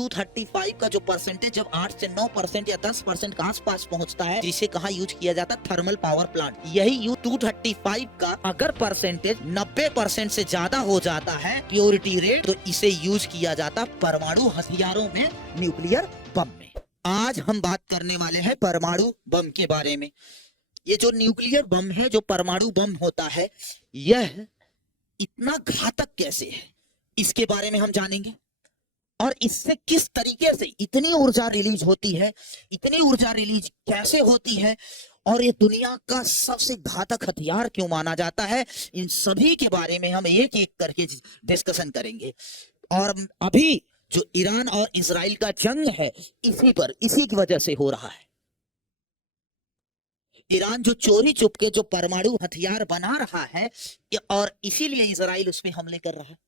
U-235 का जो percentage जब 8 से 9% या 10% के आसपास पहुंचता है, जिसे कहाँ यूज किया जाता है, थर्मल पावर प्लांट। यही U-235 का अगर परसेंटेज 90% से ज्यादा हो जाता है प्योरिटी रेट, तो इसे यूज किया जाता परमाणु हथियारों में, न्यूक्लियर बम में। आज हम बात करने वाले हैं परमाणु बम के बारे में। ये जो न्यूक्लियर बम है, जो परमाणु बम होता है, यह इतना घातक कैसे है, इसके बारे में हम जानेंगे। और इससे किस तरीके से इतनी ऊर्जा रिलीज होती है, इतनी ऊर्जा रिलीज कैसे होती है, और ये दुनिया का सबसे घातक हथियार क्यों माना जाता है, इन सभी के बारे में हम एक एक करके डिस्कशन करेंगे। और अभी जो ईरान और इजराइल का जंग है, इसी की वजह से हो रहा है। ईरान जो चोरी चुपके जो परमाणु हथियार बना रहा है, और इसीलिए इजराइल उस पर हमले कर रहा है।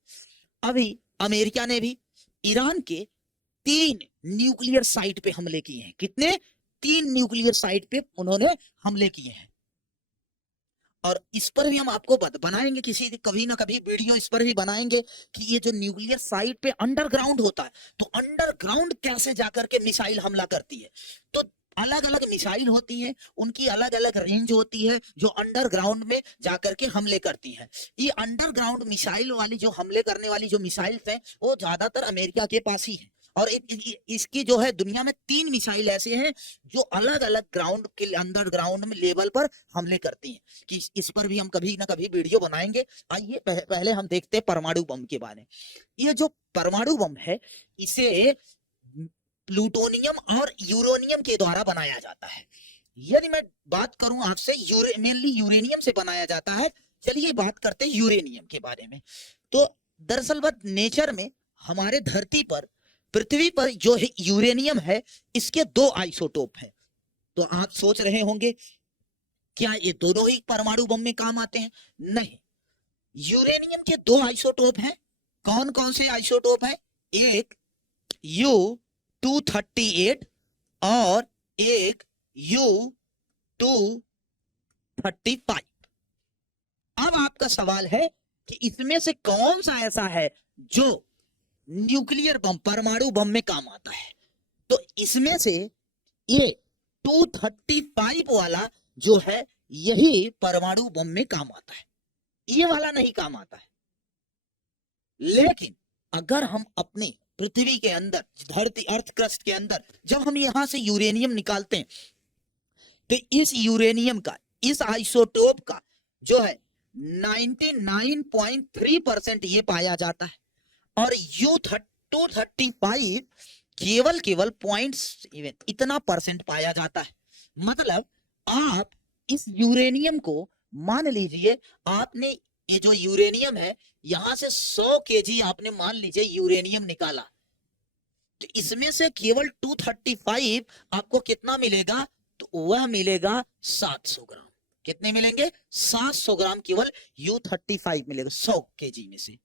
अभी अमेरिका ने भी ईरान के 3 न्यूक्लियर साइट पे हमले किए हैं। कितने? 3 न्यूक्लियर साइट पे उन्होंने हमले किए हैं। और इस पर भी हम आपको बनाएंगे कभी ना कभी वीडियो, इस पर भी बनाएंगे कि ये जो न्यूक्लियर साइट पे अंडरग्राउंड होता है, तो अंडरग्राउंड कैसे जाकर के मिसाइल हमला करती है। तो अलग अलग मिसाइल होती है, उनकी अलग अलग रेंज होती है, जो अंडरग्राउंड में जाकर के हमले करती हैं। ये अंडरग्राउंड मिसाइल वाली जो हमले करने वाली जो मिसाइल्स हैं, वो ज्यादातर अमेरिका के पास ही है। और इसकी जो है दुनिया में 3 मिसाइल ऐसे हैं जो अलग अलग ग्राउंड के अंडरग्राउंड में लेवल पर हमले करती हैं, कि इस पर भी हम कभी ना कभी वीडियो बनाएंगे। आइए पहले हम देखते हैं परमाणु बम के बारे में। ये जो परमाणु बम है, इसे प्लूटोनियम और यूरेनियम के द्वारा बनाया जाता है। यदि मैं बात करूं आपसे, मेनली यूरेनियम से बनाया जाता है। चलिए बात करते हैं यूरेनियम के बारे में। तो दरअसल बात नेचर में, हमारे धरती पर, पृथ्वी पर जो है यूरेनियम है, इसके 2 आइसोटोप हैं। तो आप सोच रहे होंगे क्या ये दोनों ही परमाणु बम में काम आते हैं? नहीं, यूरेनियम के 2 आइसोटोप हैं। कौन कौन से आइसोटोप हैं? एक U-238 और एक U-235। अब आपका सवाल है कि इसमें से कौन सा ऐसा है जो न्यूक्लियर बम, परमाणु बम में काम आता है। तो इसमें से ये 235 वाला जो है, यही परमाणु बम में काम आता है, ये वाला नहीं काम आता है। लेकिन अगर हम अपने पृथ्वी के अंदर, धरती अर्थ क्रस्ट के अंदर, जब हम यहां से यूरेनियम निकालते हैं, तो इस यूरेनियम का, इस आइसोटोप का जो है 99.3% ये पाया जाता है। और U-235 केवल पॉइंट्स इतना परसेंट पाया जाता है। मतलब आप इस यूरेनियम को, मान लीजिए आपने ये जो यूरेनियम है, यहां से 100 केजी आपने मान लीजिए यूरेनियम निकाला, तो इसमें से केवल 235 आपको कितना मिलेगा? तो वह मिलेगा 700 ग्राम। कितने मिलेंगे? 700 ग्राम केवल U-35 मिलेगा 100 केजी में से।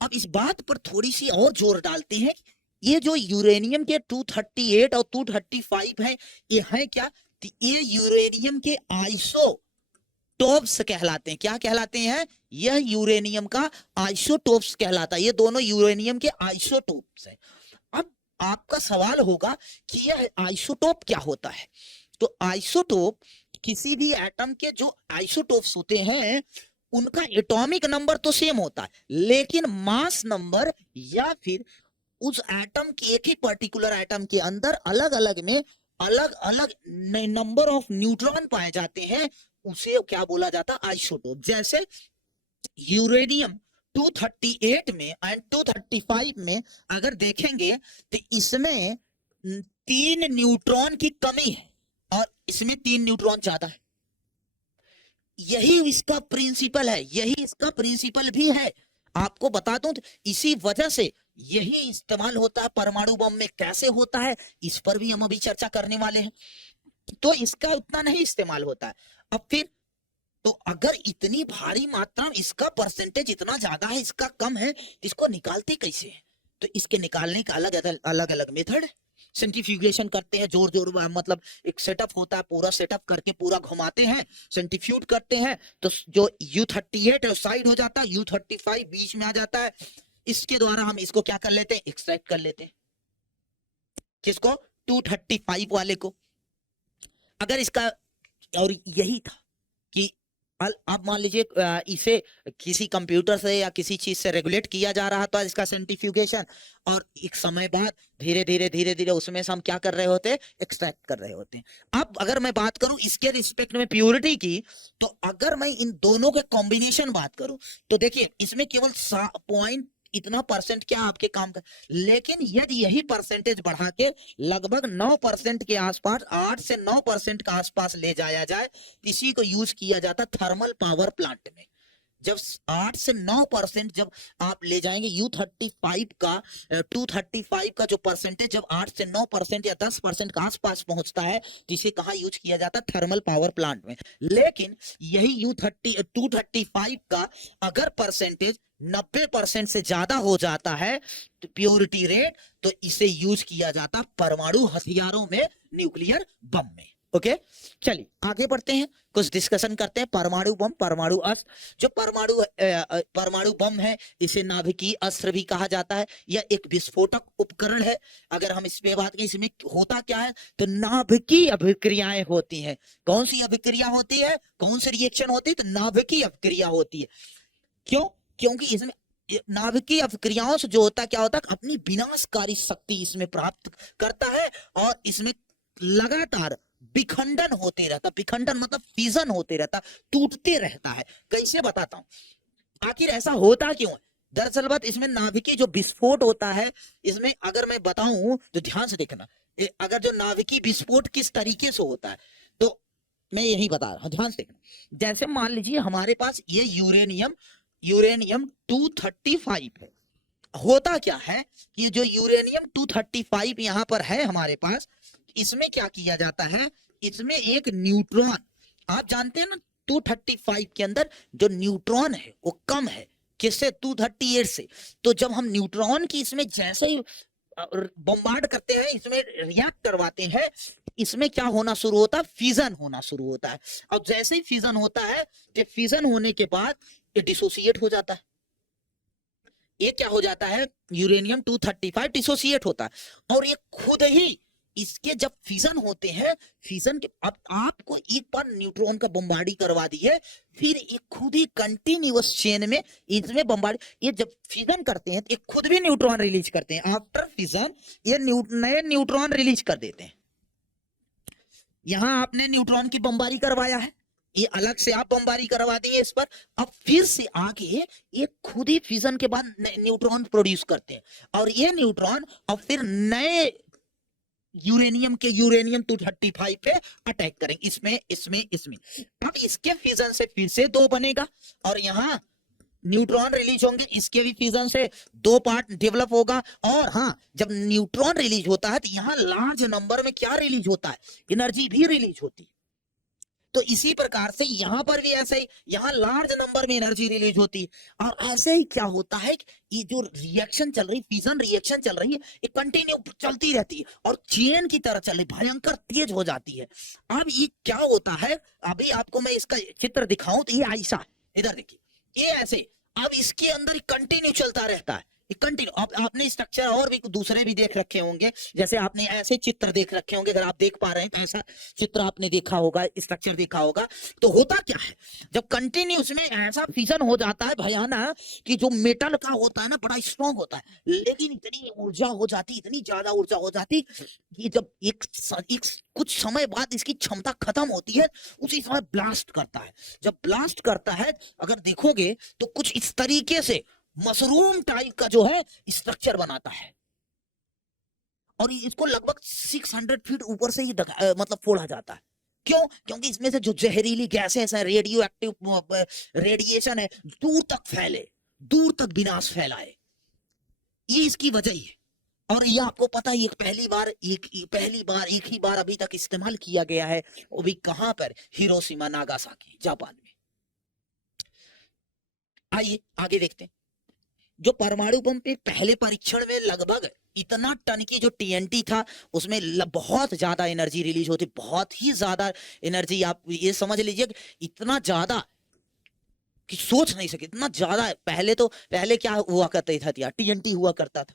अब इस बात पर थोड़ी सी और जोर डालते हैं, ये जो यूरेनियम के 238 और 235 है, ये है क्या? तो ये यूरेनियम के आइसोटोप्स कहलाते हैं। क्या कहलाते हैं? यह यूरेनियम का आइसोटोप्स कहलाता है। ये दोनों यूरेनियम के आइसोटोप्स हैं। अब आपका सवाल होगा कि यह आइसोटोप क्या होता है। तो आइसोटोप, किसी भी एटम के जो आइसोटोप्स होते हैं, उनका एटॉमिक नंबर तो सेम होता है, लेकिन मास नंबर या फिर उस एटम के, एक ही पर्टिकुलर एटम के अंदर अलग अलग में अलग अलग नंबर ऑफ न्यूट्रॉन पाए जाते हैं, उसे क्या बोला जाता है? आइसोटोप। जैसे यूरेनियम 238 में एंड 235 में अगर देखेंगे, तो इसमें 3 न्यूट्रॉन की कमी है और इसमें 3 न्यूट्रॉन ज्यादा है। यही इसका प्रिंसिपल है, यही इसका प्रिंसिपल भी है। आपको बता दूं, तो इसी वजह से यही इस्तेमाल होता है परमाणु बम में। कैसे होता है, इस पर भी हम अभी चर्चा करने वाले हैं। तो इसका उतना नहीं इस्तेमाल होता है। अब फिर तो अगर इतनी भारी मात्रा में इसका परसेंटेज इतना ज्यादा है, इसका कम है, इसको निकालते कैसे हैं? तो इसके निकालने का अलग अलग मेथड है। सेंट्रीफ्यूगेशन करते हैं, जोर मतलब एक सेटअप होता है, पूरा सेटअप करके पूरा घुमाते हैं, सेंट्रीफ्यूज करते हैं, तो जो U-38 है साइड हो जाता है, U-35 बीच में आ जाता है। इसके द्वारा हम इसको क्या कर लेते हैं? एक्सट्रैक्ट कर लेते हैं। किसको? 235 वाले को। अगर इसका, और यही था कि अब मान लीजिए इसे किसी कंप्यूटर से या किसी चीज से रेगुलेट किया जा रहा था इसका सेंट्रीफ्यूगेशन, और एक समय बाद धीरे धीरे उसमें से हम क्या कर रहे होते हैं? एक्सट्रैक्ट कर रहे होते हैं। अब अगर मैं बात करूं इसके रिस्पेक्ट में प्योरिटी की, तो अगर मैं इन दोनों के कॉम्बिनेशन बात करूं तो देखिए इसमें केवल पॉइंट इतना परसेंट क्या आपके काम का, लेकिन यदि यही परसेंटेज बढ़ा के लगभग 9% के आसपास, 8 से 9% के आसपास ले जाया जाए, इसी को यूज किया जाता थर्मल पावर प्लांट में। जब 8 से 9% जब आप ले जाएंगे U35 का, 235 का जो परसेंटेज जब 8 से 9% या 10% के आसपास पहुंचता है, तो इसे कहां यूज किया जाता है? थर्मल पावर प्लांट में। लेकिन यही U235 का अगर परसेंटेज 90% से ज्यादा हो जाता है तो प्योरिटी रेट, तो इसे यूज किया जाता परमाणु हथियारों में, न्यूक्लियर बम में। ओके, चलिए आगे बढ़ते हैं, कुछ डिस्कशन करते हैं। परमाणु बम, परमाणु अस्त्र। जो परमाणु बम है इसे नाभिकीय अस्त्र भी कहा जाता है। यह एक विस्फोटक उपकरण है। अगर हम इस पे बात करें, इसमें होता क्या है? तो नाभिकीय अभिक्रियाएं होती हैं। कौन सी अभिक्रिया होती है? कौन सी रिएक्शन होती है? तो नाभिकीय अभिक्रिया होती है। क्यों? क्योंकि इसमें नाभिकीय अभिक्रियाओं से जो होता क्या होता है? अपनी विनाशकारी शक्ति इसमें प्राप्त करता है, और इसमें लगातार विखंडन होते रहता। विखंडन मतलब फिजन होते रहता, टूटते रहता है। कैसे बताता हूं आखिर ऐसा होता क्यों है? दरअसल बात इसमें नाभिकीय जो विस्फोट होता है, इसमें अगर मैं बताऊं तो ध्यान से देखना। अगर जो नाभिकीय विस्फोट किस तरीके से होता है, तो मैं यही बता रहा हूं, ध्यान से देखना। जैसे मान लीजिए हमारे पास ये यूरेनियम 235 है। होता क्या है? ये जो यूरेनियम 235 यहां पर है हमारे पास, इसमें क्या किया जाता है? इसमें एक न्यूट्रॉन, आप जानते हैं ना 235 के अंदर जो न्यूट्रॉन है वो कम है, किससे? 238 से। तो जब हम न्यूट्रॉन की इसमें जैसे ही बम्बार्ड करते हैं, इसमें रिएक्ट करवाते हैं, इसमें क्या होना शुरू होता है? फिजन होना शुरू होता है। और जैसे ही फिजन होता है, तो फिजन होने के बाद ये डिसोसिएट हो जाता है। ये क्या हो जाता है? यूरेनियम 235 डिसोसिएट होता है, और ये खुद ही इसके जब फिजन होते हैं, फिजन के अब आपको एक बार न्यूट्रॉन का बम्बार्डी करवा दिए, फिर ये खुद ही कंटिन्यूअस चेन में इसमें बम्बार्ड, ये जब फिजन करते हैं तो ये खुद भी न्यूट्रॉन रिलीज करते हैं। आफ्टर फिजन ये नए न्यूट्रॉन रिलीज कर देते हैं। यहां आपने न्यूट्रॉन की बमबारी करवाया है, ये अलग से आप बमबारी करवा देंगे इस पर। अब फिर से आगे ये खुद ही फिजन के बाद न्यूट्रॉन प्रोड्यूस करते हैं, और ये न्यूट्रॉन अब फिर नए यूरेनियम 235 पे अटैक करेंगे, इसमें। अब इसके फिजन से फिर से 2 बनेगा, और यहाँ न्यूट्रॉन रिलीज होंगे, इसके भी फिजन से 2 पार्ट डेवलप होगा। और हाँ, जब न्यूट्रॉन रिलीज होता है तो यहाँ लार्ज नंबर में क्या रिलीज होता है? एनर्जी भी रिलीज होती है। तो इसी प्रकार से यहां पर भी ऐसे ही, यहाँ लार्ज नंबर में एनर्जी रिलीज होती है। और ऐसे ही क्या होता है कि ये जो रिएक्शन चल रही, फिजन रिएक्शन चल रही है, ये कंटिन्यू चलती रहती है, और चेन की तरह चल रही, भयंकर तेज हो जाती है। अब ये क्या होता है? अभी आपको मैं इसका चित्र दिखाऊं तो ये ऐसा, इधर देखिए, ये ऐसे, अब इसके अंदर कंटिन्यू चलता रहता है, कंटिन्यू। आपने स्ट्रक्चर और भी दूसरे भी देख रखे होंगे, जैसे आपने ऐसे चित्र देख रखे होंगे, अगर आप देख पा रहे हैं तो ऐसा चित्र आपने देखा होगा, स्ट्रक्चर देखा होगा। तो होता क्या है? जब कंटिन्यूस में ऐसा फिजन हो जाता है भयानक, कि जो मेटल का होता है ना बड़ा स्ट्रॉन्ग होता है, लेकिन इतनी ऊर्जा हो जाती, इतनी ज्यादा ऊर्जा हो जाती कि जब एक कुछ समय बाद इसकी क्षमता खत्म होती है, उसी समय ब्लास्ट करता है। जब ब्लास्ट करता है, अगर देखोगे तो कुछ इस तरीके से मशरूम टाइप का जो है स्ट्रक्चर बनाता है, और इसको लगभग 600 फीट ऊपर से ही मतलब फोड़ा जाता है। क्यों? क्योंकि इसमें से जो जहरीली गैसेस है, रेडियो एक्टिव रेडिएशन है, दूर तक फैले, दूर तक विनाश फैलाए, ये इसकी वजह है। और ये आपको पता है, एक ही बार अभी तक इस्तेमाल किया गया है, वो भी कहां पर? हिरोशिमा नागासाकी, जापान में। आइए आगे देखते हैं। जो परमाणु बम पे पहले परीक्षण में लगभग इतना टन की जो टीएनटी था, उसमें बहुत ज्यादा एनर्जी रिलीज होती, बहुत ही ज्यादा एनर्जी। आप ये समझ लीजिए इतना ज्यादा कि सोच नहीं सके, इतना ज्यादा है। पहले क्या हुआ करता था? टीएनटी हुआ करता था।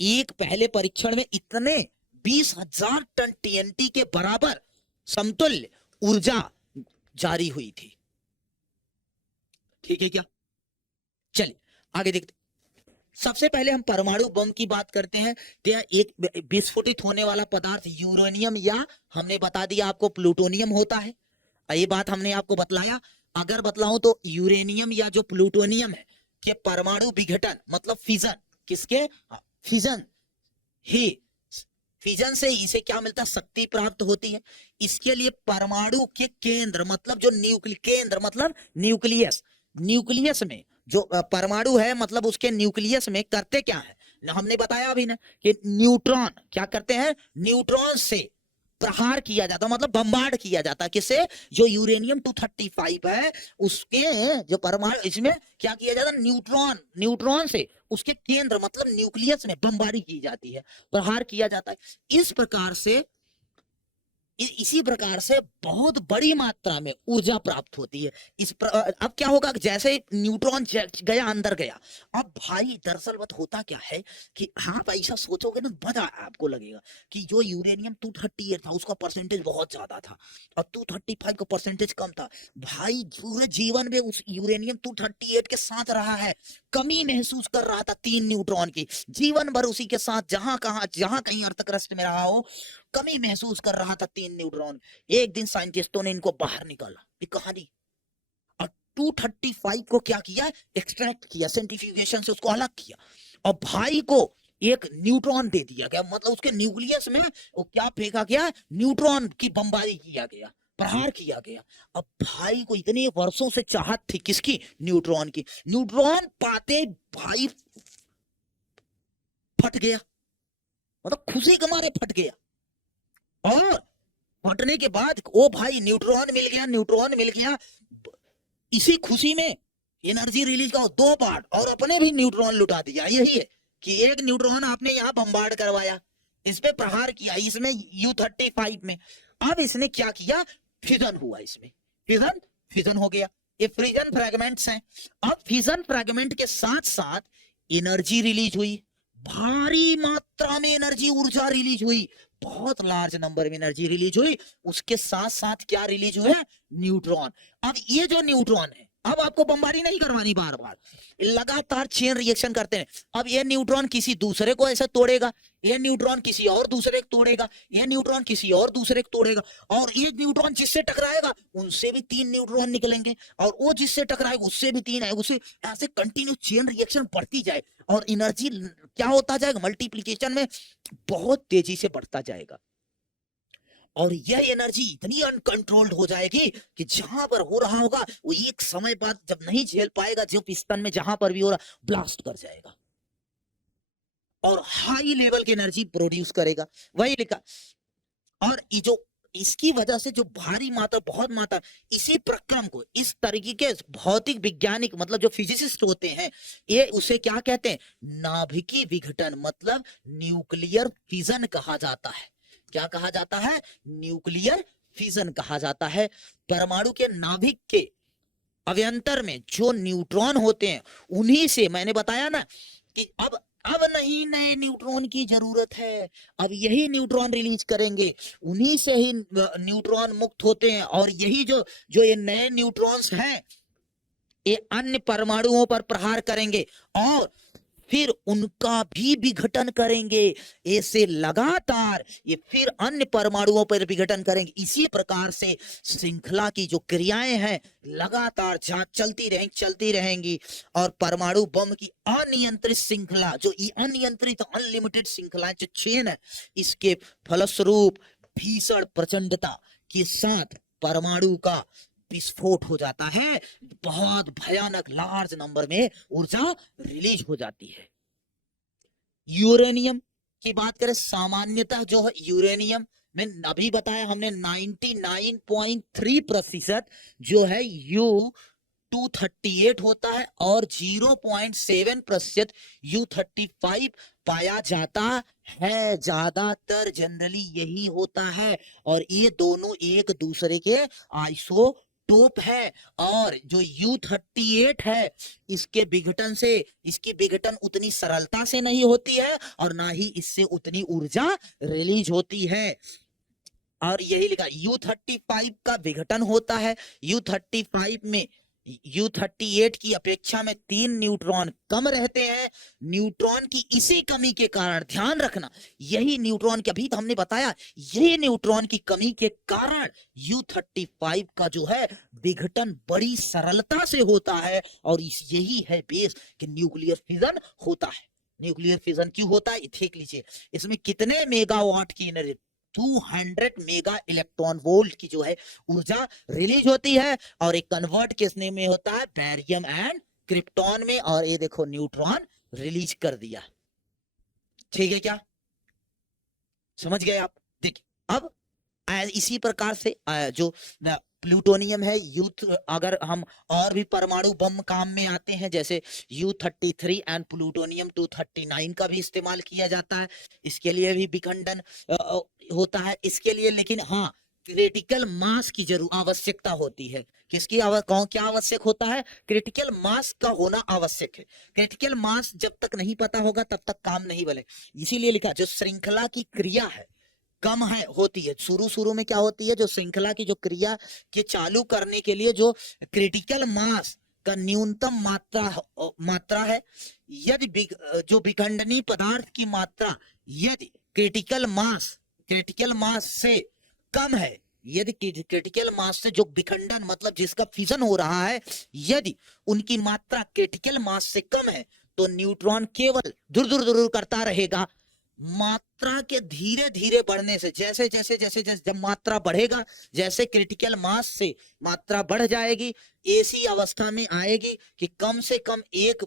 एक पहले परीक्षण में इतने 20,000 टन टीएनटी के बराबर समतुल्य ऊर्जा जारी हुई थी। ठीक है क्या? चलिए आगे देखते। सबसे पहले हम परमाणु बम की बात करते हैं। क्या एक विस्फोटित होने वाला पदार्थ यूरेनियम या हमने बता दिया आपको प्लूटोनियम होता है। ये बात हमने आपको बतलाया। अगर बतलाऊं तो यूरेनियम या जो प्लूटोनियम है कि परमाणु विघटन मतलब फिजन, किसके? फिजन ही, फिजन से इसे क्या मिलता है? शक्ति प्राप्त होती है। इसके लिए परमाणु के केंद्र मतलब जो केंद्र मतलब न्यूक्लियस, न्यूक्लियस में जो परमाणु है मतलब उसके न्यूक्लियस में करते क्या है ना, हमने बताया अभी ना कि न्यूट्रॉन क्या करते हैं? न्यूट्रॉन से प्रहार किया जाता मतलब बम्बार्ड किया जाता है। किसे? जो यूरेनियम 235 है उसके जो परमाणु, इसमें क्या किया जाता है? न्यूट्रॉन, न्यूट्रॉन से उसके केंद्र मतलब न्यूक्लियस में बमबारी की जाती है, प्रहार किया जाता है। इस प्रकार से इसी प्रकार से बहुत बड़ी मात्रा में ऊर्जा प्राप्त होती है। अब क्या होगा? जैसे न्यूट्रॉन गया अंदर गया, अब भाई दरअसल बात होता क्या है कि आप ऐसा सोचोगे ना, मजा आपको लगेगा कि जो यूरेनियम 238 था उसका परसेंटेज बहुत ज्यादा था और 235 का परसेंटेज कम था। भाई पूरे जीवन में उस यूरेनियम 238 के साथ रहा है, कमी महसूस कर रहा था 3 न्यूट्रॉन की, जीवन भर उसी के साथ जहां कहीं अर्थक्रस्ट में रहा हो, कमी महसूस कर रहा था 3 न्यूट्रॉन। एक दिन साइंटिस्टों ने इनको बाहर निकाला, ये कहानी, और 235 को क्या किया? एक्सट्रैक्ट किया, सेंट्रीफ्यूगेशन से उसको अलग किया और भाई को एक न्यूट्रॉन दे दिया गया। मतलब उसके न्यूक्लियस में वो क्या फेंका गया? न्यूट्रॉन की बमबारी किया गया, प्रहार किया गया। अब भाई को इतने वर्षों से चाहत थी, किसकी? न्यूट्रॉन की। न्यूट्रॉन पाते भाई फट गया, मतलब खुशी के मारे फट गया। और फटने के बाद ओ भाई न्यूट्रॉन मिल गया, न्यूट्रॉन मिल गया। इसी खुशी में एनर्जी रिलीज का 2 पार्ट और अपने भी न्यूट्रॉन लुटा दिया। यही है कि एक न्यूट्रॉन आपने यहाँ बम्बार्ड करवाया, इस पे प्रहार किया, इसमें U-35 में। अब इसने क्या किया? फिजन हुआ, इसमें फिजन हो गया। ये फिजन फ्रेगमेंट्स हैं। अब फिजन फ्रेगमेंट के साथ साथ एनर्जी रिलीज हुई, भारी मात्रा में एनर्जी, ऊर्जा रिलीज हुई, बहुत लार्ज नंबर में एनर्जी रिलीज हुई। उसके साथ साथ क्या रिलीज हुआ? न्यूट्रॉन। अब ये जो न्यूट्रॉन है, अब आपको बमबारी नहीं करवानी बार बार, लगातार चेन रिएक्शन करते हैं। अब ये न्यूट्रॉन किसी दूसरे को ऐसा तोड़ेगा, ये न्यूट्रॉन किसी और दूसरे को तोड़ेगा, ये न्यूट्रॉन किसी और दूसरे को तोड़ेगा, और एक न्यूट्रॉन जिससे टकराएगा उनसे भी 3 न्यूट्रॉन निकलेंगे, और वो जिससे टकराएगा उससे भी 3 आएगा, उससे ऐसे कंटिन्यू चेन रिएक्शन बढ़ती जाए और एनर्जी क्या होता जाएगा? मल्टीप्लीकेशन में बहुत तेजी से बढ़ता जाएगा। और यह एनर्जी इतनी अनकंट्रोल्ड हो जाएगी कि जहां पर हो रहा होगा वो एक समय बाद जब नहीं झेल पाएगा, जो पिस्टन में जहां पर भी हो रहा, ब्लास्ट कर जाएगा और हाई लेवल की एनर्जी प्रोड्यूस करेगा। वही लिखा। और ये जो इसकी वजह से जो भारी मात्रा, बहुत मात्रा, इसी प्रक्रम को इस तरीके के भौतिक वैज्ञानिक मतलब जो फिजिसिस्ट होते हैं, ये उसे क्या कहते हैं? नाभिकीय विघटन मतलब न्यूक्लियर फिजन कहा जाता है। क्या कहा जाता है? न्यूक्लियर फिजन कहा जाता है। परमाणु के नाभिक के अभ्यंतर में जो न्यूट्रॉन होते हैं उन्हीं से, मैंने बताया ना कि अब नहीं नए न्यूट्रॉन की जरूरत है, अब यही न्यूट्रॉन रिलीज करेंगे, उन्हीं से ही न्यूट्रॉन मुक्त होते हैं। और यही जो ये नए न्यूट्रॉन्स हैं ये अन्य परमाणुओं पर प्रहार करेंगे और फिर उनका भी विघटन करेंगे। ऐसे लगातार ये फिर अन्य परमाणुओं पर विघटन करेंगे। इसी प्रकार से श्रृंखला की जो क्रियाएं हैं लगातार चलती रहेंगी और परमाणु बम की अनियंत्रित श्रृंखला, जो अनियंत्रित अनलिमिटेड श्रृंखला जो चेन है, इसके फलस्वरूप भीषण प्रचंडता के साथ परमाणु का विस्फोट हो जाता है, बहुत भयानक लार्ज नंबर में ऊर्जा रिलीज हो जाती है। यूरेनियम की बात करें, सामान्यतः जो है यूरेनियम में अभी बताया हमने 99.3% जो है U-238 होता है और 0.7% U-35 पाया जाता है। ज्यादातर जनरली यही होता है और ये दोनों एक दूसरे के आइसो डोप है, और जो U38 है इसके विघटन से, इसकी विघटन उतनी सरलता से नहीं होती है और ना ही इससे उतनी ऊर्जा रिलीज होती है। और यही लिखा U35 का विघटन होता है। U35 में U38 की अपेक्षा में 3 न्यूट्रॉन कम रहते हैं। न्यूट्रॉन की इसी कमी के कारण, ध्यान रखना, यही न्यूट्रॉन की, अभी तो हमने बताया, यही न्यूट्रॉन की कमी के कारण U35 का जो है विघटन बड़ी सरलता से होता है। और यही है बेस कि न्यूक्लियर फिजन होता है। न्यूक्लियर फिजन क्यों होता है देख लीजिए, इसमें कितने मेगावाट की एनर्जी, 200 मेगा इलेक्ट्रॉन वोल्ट की जो है ऊर्जा रिलीज होती है, और एक कन्वर्ट किसने में होता है, बैरियम एंड क्रिप्टॉन में, और ये देखो न्यूट्रॉन रिलीज कर दिया। ठीक है, क्या समझ गए आप? देखिए अब इसी प्रकार से जो प्लूटोनियम है, यूथ, अगर हम और भी परमाणु बम काम में आते हैं, जैसे U33 एंड प्लूटोनियम 239 का भी इस्तेमाल किया जाता है, इसके लिए भी विखंडन होता है इसके लिए। लेकिन हाँ, क्रिटिकल मास की जरूर आवश्यकता होती है। किसकी क्या आवश्यक होता है? क्रिटिकल मास का होना आवश्यक है। क्रिटिकल मास जब तक नहीं पता होगा तब तक काम नहीं बने। इसीलिए लिखा, जो श्रृंखला की क्रिया है कम है होती है, शुरू में क्या होती है, जो श्रृंखला की जो क्रिया के चालू करने के लिए जो क्रिटिकल मास का न्यूनतम मात्रा है, यदि जो विखंडनीय पदार्थ की मात्रा यदि क्रिटिकल मास से कम है, यदि क्रिटिकल मास से जो विखंडन मतलब जिसका फिजन हो रहा है, यदि उनकी मात्रा क्रिटिकल मास से कम है, तो न्यूट्रॉन केवल दूर दूर करता रहेगा। मात्रा के धीरे धीरे बढ़ने से, जैसे जैसे जब मात्रा बढ़ेगा, जैसे क्रिटिकल मास से मात्रा बढ़ जाएगी, ऐसी अवस्था में आएगी कि कम से कम एक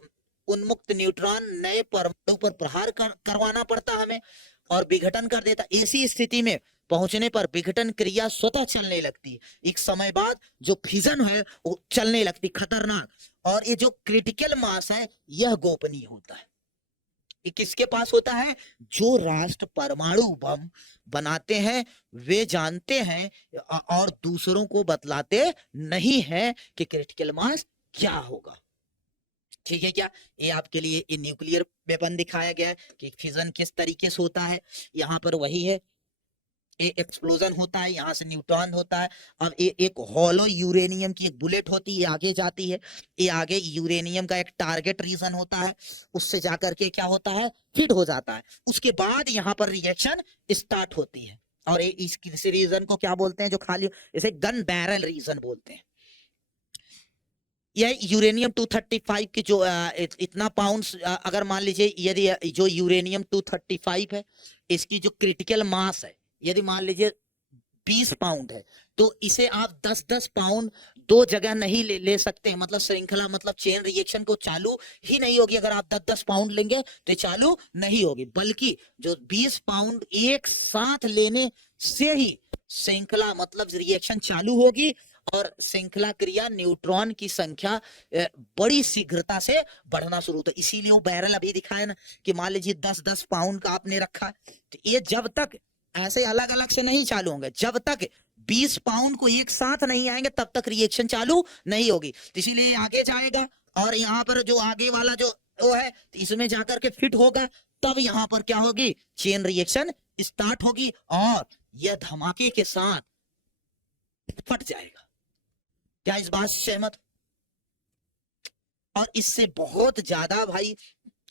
उन्मुक्त न्यूट्रॉन नए परमाणु पर प्रहार करवाना पड़ता हमें और विघटन कर देता। ऐसी स्थिति में पहुंचने पर विघटन क्रिया स्वतः चलने लगती है। एक समय बाद जो फिजन है वो चलने लगती, खतरनाक। और ये जो क्रिटिकल मास है यह गोपनीय होता है। ये किसके पास होता है? जो राष्ट्र परमाणु बम बनाते हैं वे जानते हैं और दूसरों को बतलाते नहीं है कि क्रिटिकल मास क्या होगा। ठीक है क्या? ये आपके लिए ये न्यूक्लियर वेपन दिखाया गया है कि फिजन किस तरीके से होता है। यहाँ पर वही है, एक एक्सप्लोजन होता है, यहाँ से न्यूट्रॉन होता है। अब एक हॉलो यूरेनियम की एक बुलेट होती है, आगे जाती है, ये आगे यूरेनियम का एक टारगेट रीजन होता है, उससे जाकर के क्या होता है, हिट हो जाता है। उसके बाद यहाँ पर रिएक्शन स्टार्ट होती है। और इस किसी रीजन को क्या बोलते हैं, जो खाली इसे गन बैरल रीजन बोलते हैं। यह यूरेनियम 235 की जो इतना पाउंड्स, अगर मान लीजिए यदि जो यूरेनियम 235 है इसकी जो क्रिटिकल मास है, यदि मान लीजिए 20 पाउंड है, तो इसे आप 10-10 पाउंड दो जगह नहीं ले सकते। मतलब श्रृंखला, मतलब चेन रिएक्शन को चालू ही नहीं होगी। अगर आप 10-10 पाउंड लेंगे तो चालू नहीं होगी, बल्कि जो 20 पाउंड एक साथ लेने से ही श्रृंखला मतलब रिएक्शन चालू होगी और श्रृंखला क्रिया न्यूट्रॉन की संख्या बड़ी शीघ्रता से बढ़ना शुरू होता है। इसीलिए वो बैरल अभी दिखाया ना कि मान लीजिए 10-10 पाउंड का आपने रखा, तो ये जब तक ऐसे अलग अलग से नहीं चालू होंगे, जब तक 20 पाउंड को एक साथ नहीं आएंगे तब तक रिएक्शन चालू नहीं होगी। तो इसीलिए आगे जाएगा और यहाँ पर जो आगे वाला जो वो है इसमें जाकर के फिट होगा, तब यहाँ पर क्या होगी, चेन रिएक्शन स्टार्ट होगी और यह धमाके के साथ फट जाएगा। क्या इस बात से सहमत? और इससे बहुत ज्यादा भाई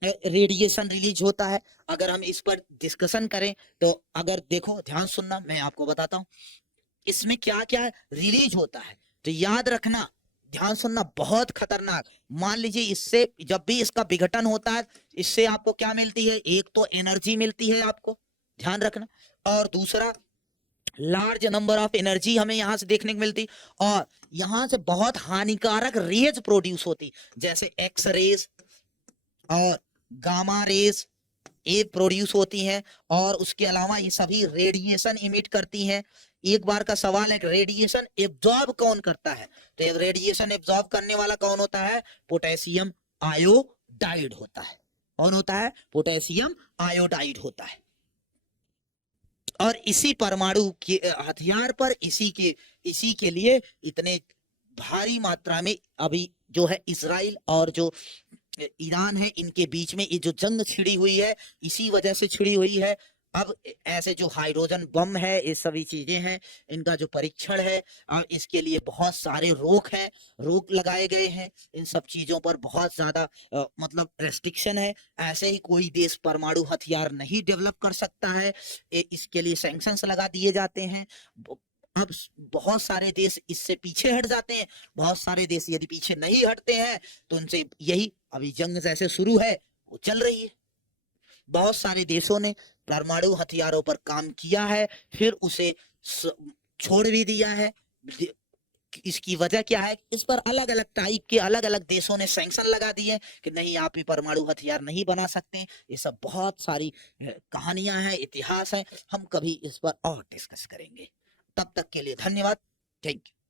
रेडिएशन रिलीज होता है। अगर हम इस पर डिस्कशन करें तो अगर देखो, ध्यान सुनना, मैं आपको बताता हूं इसमें क्या क्या रिलीज होता है, तो याद रखना, ध्यान सुनना, बहुत खतरनाक। मान लीजिए इससे जब भी इसका विघटन होता है, इससे आपको क्या मिलती है, एक तो एनर्जी मिलती है आपको, ध्यान रखना, और दूसरा लार्ज नंबर ऑफ एनर्जी हमें यहां से देखने को मिलती, और यहां से बहुत हानिकारक रेज प्रोड्यूस होती, जैसे एक्स रेज और गामा रेज ये प्रोड्यूस होती हैं। और उसके अलावा ये सभी रेडिएशन इमिट करती हैं। एक बार का सवाल है कि रेडिएशन एब्जॉर्ब कौन करता है, तो रेडिएशन एब्जॉर्ब करने वाला कौन होता है, पोटेशियम आयोडाइड होता है। कौन होता है? पोटेशियम आयोडाइड होता है। और इसी परमाणु के हथियार पर इसी के लिए इतने भारी मात्रा में अभी जो है इजराइल और जो ईरान है इनके बीच में ये जो जंग छिड़ी हुई है इसी वजह से छिड़ी हुई है। अब ऐसे जो हाइड्रोजन बम है ये सभी चीजें हैं, इनका जो परीक्षण है और इसके लिए बहुत सारे रोक लगाए गए हैं। इन सब चीजों पर बहुत ज्यादा मतलब रेस्ट्रिक्शन है। ऐसे ही कोई देश परमाणु हथियार नहीं डेवलप कर सकता है, इसके लिए सैंक्शंस लगा दिए जाते हैं। अब बहुत सारे देश इससे पीछे हट जाते हैं, बहुत सारे देश यदि पीछे नहीं हटते हैं तो उनसे यही अभी जंग जैसे शुरू है वो चल रही है। बहुत सारे देशों ने परमाणु हथियारों पर काम किया है, फिर उसे छोड़ भी दिया है। इसकी वजह क्या है? इस पर अलग अलग टाइप के अलग अलग देशों ने सैंक्शन लगा दिए कि नहीं आप ही परमाणु हथियार नहीं बना सकते। ये सब बहुत सारी कहानियां हैं, इतिहास है, हम कभी इस पर और डिस्कस करेंगे। तब तक के लिए धन्यवाद। Thank you.